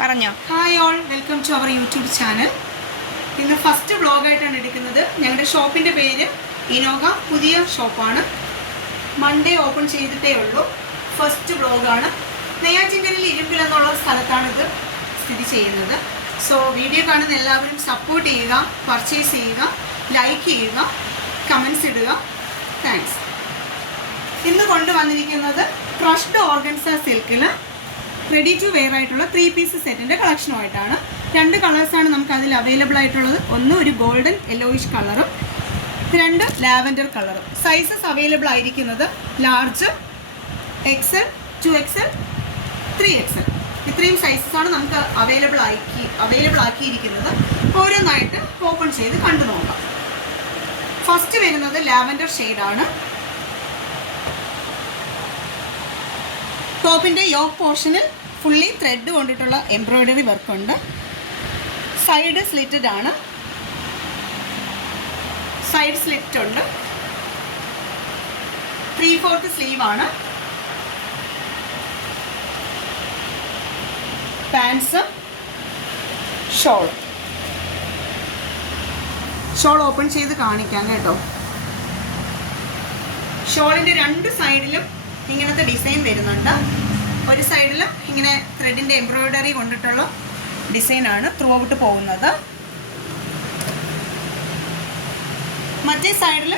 പറഞ്ഞോ. Hi all, welcome to our YouTube channel. ഇന്ന് first വ്ളോഗായിട്ടാണ് എടുക്കുന്നത്. ഞങ്ങളുടെ ഷോപ്പിൻ്റെ പേര് ഇനോഗ. പുതിയ ഷോപ്പാണ്. മൺഡേ ഓപ്പൺ ചെയ്തിട്ടേ ഉള്ളൂ. ഫസ്റ്റ് വ്ളോഗാണ്. നെയ്യാറ്റിൻകരയിൽ ഇരുമ്പിൽ എന്നുള്ള സ്ഥലത്താണ് ഇത് സ്ഥിതി ചെയ്യുന്നത്. സോ വീഡിയോ കാണുന്ന എല്ലാവരും സപ്പോർട്ട് ചെയ്യുക, പർച്ചേസ് ചെയ്യുക, ലൈക്ക് ചെയ്യുക, കമൻസ് ഇടുക. താങ്ക്സ്. ഇന്ന് കൊണ്ടുവന്നിരിക്കുന്നത് ക്രഷ്ഡ് ഓർഗൻസ സിൽക്കിൽ റെഡി ടു വെയർ ആയിട്ടുള്ള 3 പീസ് സെറ്റിൻ്റെ കളക്ഷനുമായിട്ടാണ്. 2 കളേഴ്സാണ് നമുക്ക് അതിൽ അവൈലബിൾ ആയിട്ടുള്ളത്. ഒന്ന് ഒരു ഗോൾഡൻ യെല്ലോയിഷ് കളറും 2 ലാവൻഡർ കളറും. സൈസസ് അവൈലബിൾ ആയിരിക്കുന്നത് ലാർജ്, XL, 2XL, 3XL. ഇത്രയും സൈസസാണ് നമുക്ക് അവൈലബിൾ ആക്കിയിരിക്കുന്നത്. ഓരോന്നായിട്ട് ഓപ്പൺ ചെയ്ത് കണ്ടു നോക്കാം. ഫസ്റ്റ് വരുന്നത് ലാവൻഡർ ഷെയ്ഡാണ്. ടോപ്പിൻ്റെ യോക്ക് പോർഷനിൽ ഫുള്ളി ത്രെഡ് കൊണ്ടിട്ടുള്ള എംബ്രോയ്ഡറി വർക്കുണ്ട്. സൈഡ് സ്ലിറ്റഡ് ആണ്. സൈഡ് സ്ലിറ്റ് ഉണ്ട്. 3/4 സ്ലീവാണ്. പാൻസ്, ഷോൾ ഓപ്പൺ ചെയ്ത് കാണിക്കാം കേട്ടോ. ഷോളിൻ്റെ 2 സൈഡിലും ഇങ്ങനത്തെ ഡിസൈൻ വരുന്നുണ്ട്. ഒരു സൈഡിലും ഇങ്ങനെ ത്രെഡിൻ്റെ എംബ്രോയ്ഡറി കൊണ്ടിട്ടുള്ള ഡിസൈനാണ് ത്രൂ ഔട്ട് പോകുന്നത്. മറ്റേ സൈഡിൽ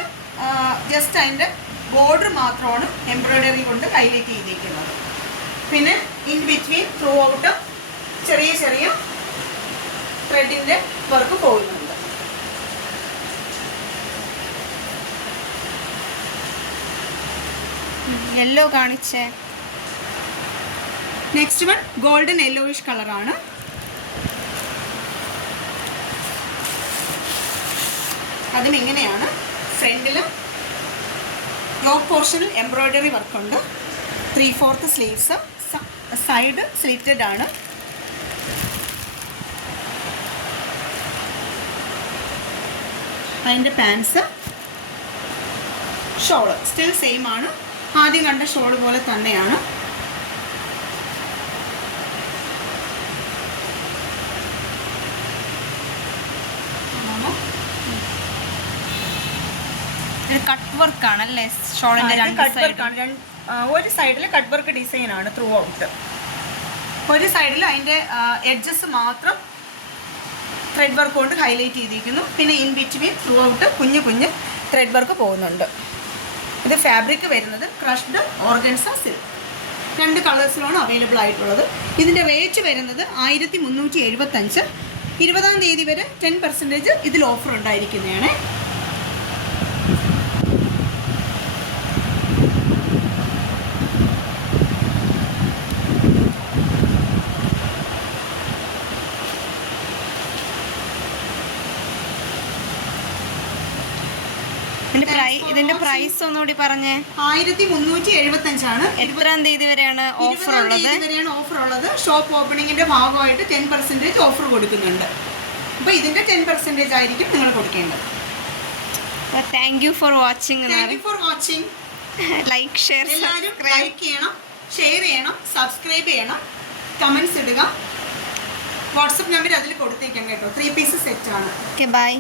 ജസ്റ്റ് അതിൻ്റെ ബോർഡർ മാത്രമാണ് എംബ്രോയ്ഡറി കൊണ്ട് ഹൈലൈറ്റ് ചെയ്തിരിക്കുന്നത്. പിന്നെ ഇൻ ബിറ്റ്വീൻ ത്രൂ ഔട്ട് ചെറിയ ചെറിയ ത്രെഡിൻ്റെ വർക്ക് പോകുന്നുണ്ട്. യെല്ലോ കാണിച്ചേ. നെക്സ്റ്റ് വൺ ഗോൾഡൻ യെല്ലോയിഷ് കളറാണ്. അതും ഇങ്ങനെയാണ്. ഫ്രണ്ടിലും യോക്ക് പോർഷനിൽ എംബ്രോയ്ഡറി വർക്കുണ്ട്. 3/4 സ്ലീവ്സ്. സൈഡ് സ്ലിറ്റഡ് ആണ്. അതിൻ്റെ പാൻസ്, ഷോള് സ്റ്റിൽ സെയിം ആണ്. ആദ്യം കണ്ട ഷോള് പോലെ തന്നെയാണ്. കട്ട് വർക്ക് ആണല്ലേ ഷോളിന്റെ? കട്ട് വർക്കാണ്. ഒരു സൈഡിൽ കട്ട് വർക്ക് ഡിസൈൻ ആണ് ത്രൂ ഔട്ട്. ഒരു സൈഡിൽ അതിൻ്റെ എഡ്ജസ് മാത്രം ത്രെഡ് വർക്ക് കൊണ്ട് ഹൈലൈറ്റ് ചെയ്തിരിക്കുന്നു. പിന്നെ ഇൻ ബിറ്റ്വീൻ ത്രൂ ഔട്ട് കുഞ്ഞു കുഞ്ഞ് ത്രെഡ് വർക്ക് പോകുന്നുണ്ട്. ഇത് ഫാബ്രിക് വരുന്നത് ക്രഷ്ഡ് ഓർഗൻസ സിൽക്ക്. 2 കളേഴ്സിലാണ് അവൈലബിൾ ആയിട്ടുള്ളത്. ഇതിൻ്റെ റേറ്റ് വരുന്നത് 1375. 20-ാം തീയതി വരെ 10% ഇതിൽ ഓഫർ ഉണ്ടായിരിക്കുന്നതാണ്. ഇതിന്റെ പ്രൈസ് ഒന്നുകൂടി പറഞ്ഞേ. 1375 എത്രാം തീയതി വരെയാണ് ഓഫർ ഉള്ളത്? ഷോപ്പ് ഓപ്പണിങ്ങിന്റെ ഭാഗമായിട്ട് 10% ഓഫർ കൊടുക്കുന്നുണ്ട്. അപ്പോൾ ഇതിന്റെ 10% ആയിരിക്കും നിങ്ങൾ കൊടുക്കേണ്ടത്. Thank you for watching. Like, share, എല്ലാവരും ലൈക്ക് ചെയ്യണം, ഷെയർ ചെയ്യണം, സബ്സ്ക്രൈബ് ചെയ്യണം, കമൻസ് ഇടുക. വാട്സപ്പ് നമ്പർ അതിൽ കൊടുത്തേക്കാം കേട്ടോ. 3 പീസ് സെറ്റ് ആണ്. Okay, by.